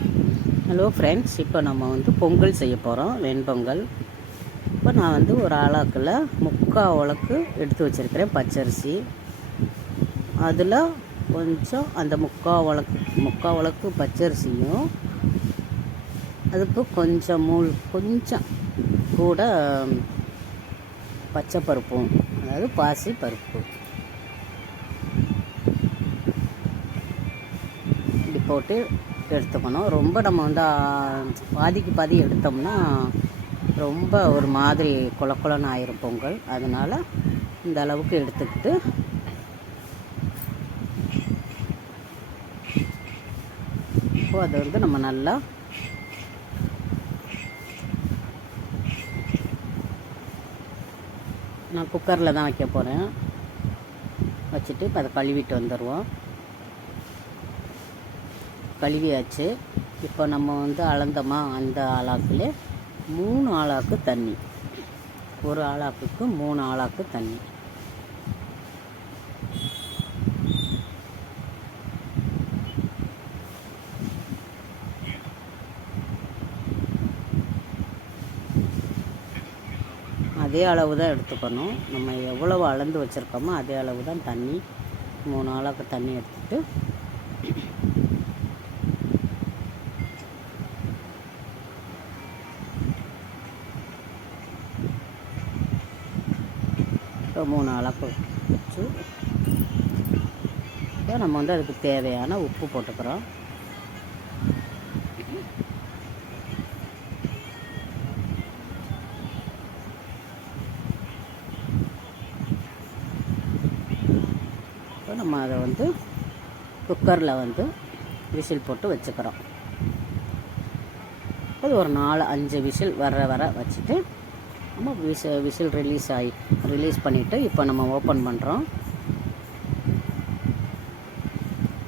Hello friends, இப்போ நம்ம வந்து பொங்கல் செய்ய போகிறோம், வெண்பொங்கல். இப்போ நான் வந்து ஒரு ஆளாக்கில் 3/4 உலக்கு எடுத்து வச்சுருக்கிறேன் பச்சரிசி. அதில் கொஞ்சம் அந்த 3/4 உலக்கு பச்சரிசியும் அதுக்கு கொஞ்சம் கூட பச்சை பருப்பும், அதாவது பாசி பருப்பு இப்படி போட்டு எடுத்துக்கணும். ரொம்ப நம்ம வந்து பாதிக்கு பாதி எடுத்தோம்னா ரொம்ப ஒரு மாதிரி குளக்குளன்னு ஆயிரும் பொங்கல். அதனால் இந்த அளவுக்கு எடுத்துக்கிட்டு இப்போ அதை வந்து நம்ம நல்லா நான் குக்கரில் தான் வைக்க போகிறேன். வச்சுட்டு இப்போ அதை கழுவிட்டு வந்துடுவோம். கழுவியாச்சு. இப்போ நம்ம வந்து அளந்தோமா, அந்த ஆளாக்கில் 3 ஆளாக்கு தண்ணி, ஒரு ஆளாக்குக்கு 3 ஆளாக்கு தண்ணி. அதே அளவு தான் எடுத்துக்கணும். நம்ம எவ்வளவு அளந்து வச்சுருக்கோமோ அதே அளவு தான் தண்ணி. 3 ஆளாக்கு தண்ணி எடுத்துகிட்டு இப்போ 3 ஆளாக்கு வச்சு இப்போ நம்ம வந்து அதுக்கு தேவையான உப்பு போட்டுக்கிறோம். இப்போ நம்ம அதை வந்து குக்கரில் வந்து விசில் போட்டு வச்சுக்கிறோம். அது ஒரு 4-5 விசில் வர வச்சுட்டு நம்ம விசில் ரிலீஸ் பண்ணிவிட்டு இப்போ நம்ம ஓப்பன் பண்ணுறோம்.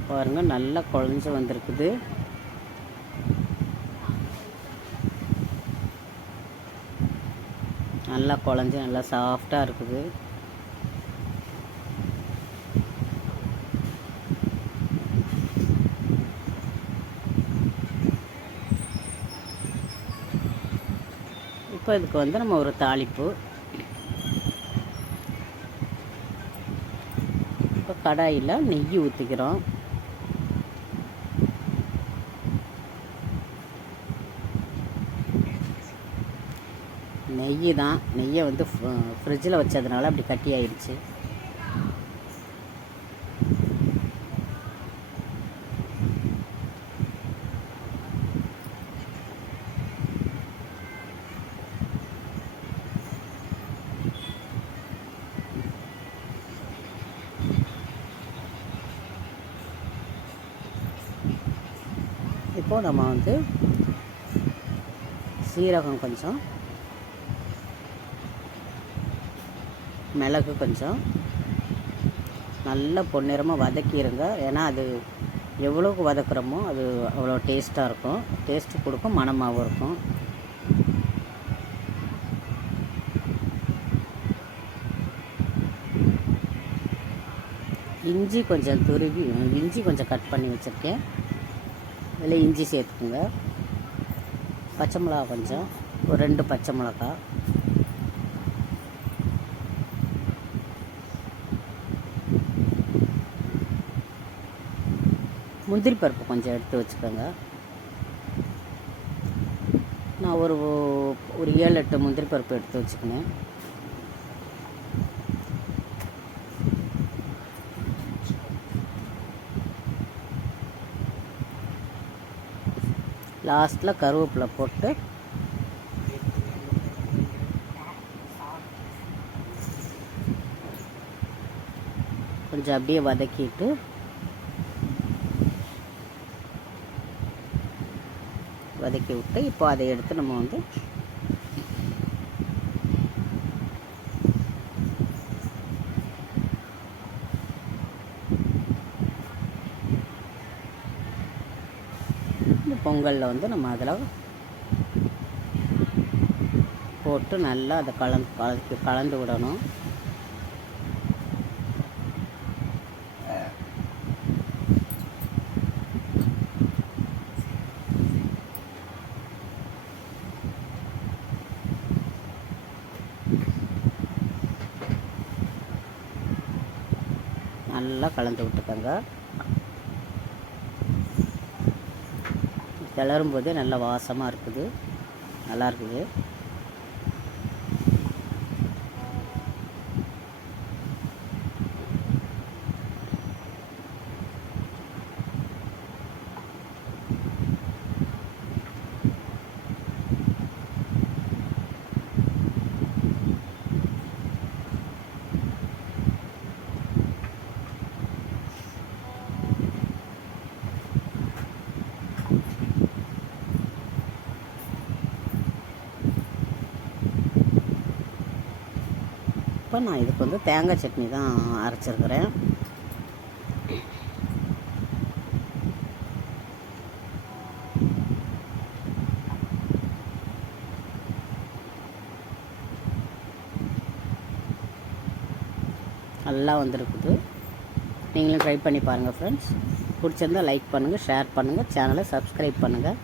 பாருங்கள், நல்லா குழஞ்சி வந்திருக்குது. நல்லா குழஞ்சி நல்லா சாஃப்டாக இருக்குது. இப்போ இதுக்கு வந்து நம்ம ஒரு தாளிப்பு, இப்போ கடாயில் நெய் ஊற்றிக்கிறோம். நெய்யை வந்து ஃப்ரிட்ஜில் வச்சதுனால அப்படி கட்டி ஆயிடுச்சு. இப்போது நம்ம வந்து சீரகம் கொஞ்சம், மிளகு கொஞ்சம் நல்லா பொன்னிறமாக வதக்கிடுங்க. ஏன்னா அது எவ்வளோக்கு வதக்குறோமோ அது அவ்வளோ டேஸ்ட்டாக இருக்கும், டேஸ்ட்டு கொடுக்கும், மணமாகவும் இருக்கும். இஞ்சி கொஞ்சம் கட் பண்ணி வச்சுருக்கேன், இதில் இஞ்சி சேர்த்துக்குங்க. பச்சை மிளகா கொஞ்சம், ஒரு 2 பச்சை மிளகா, முந்திரி பருப்பு கொஞ்சம் எடுத்து வச்சுக்கோங்க. நான் ஒரு 7-8 முந்திரி பருப்பு எடுத்து வச்சுக்கினேன். லாஸ்ட்டில் கருவேப்பிலை போட்டு கொஞ்சம் அப்படியே வதக்கிட்டு வதக்கி விட்டு இப்போ அதை எடுத்து நம்ம வந்து இந்த பொங்கலில் வந்து நம்ம அதில் போட்டு நல்லா அதை கலந்து விடணும். நல்லா கலந்து விட்டுக்கோங்க. கிளறும் போதே நல்லா வாசமாக இருக்குது, நல்லா இருக்குது. இப்போ நான் இதுக்கு வந்து தேங்காய் சட்னி தான் அரைச்சிருக்கிறேன். நல்லா வந்திருக்குது. நீங்களும் ட்ரை பண்ணி பாருங்கள் ஃப்ரெண்ட்ஸ். பிடிச்சிருந்தால் லைக் பண்ணுங்கள், ஷேர் பண்ணுங்கள், சேனலை சப்ஸ்கிரைப் பண்ணுங்கள்.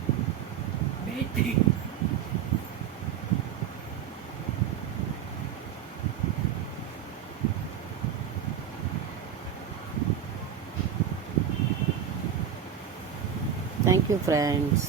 Thank you friends.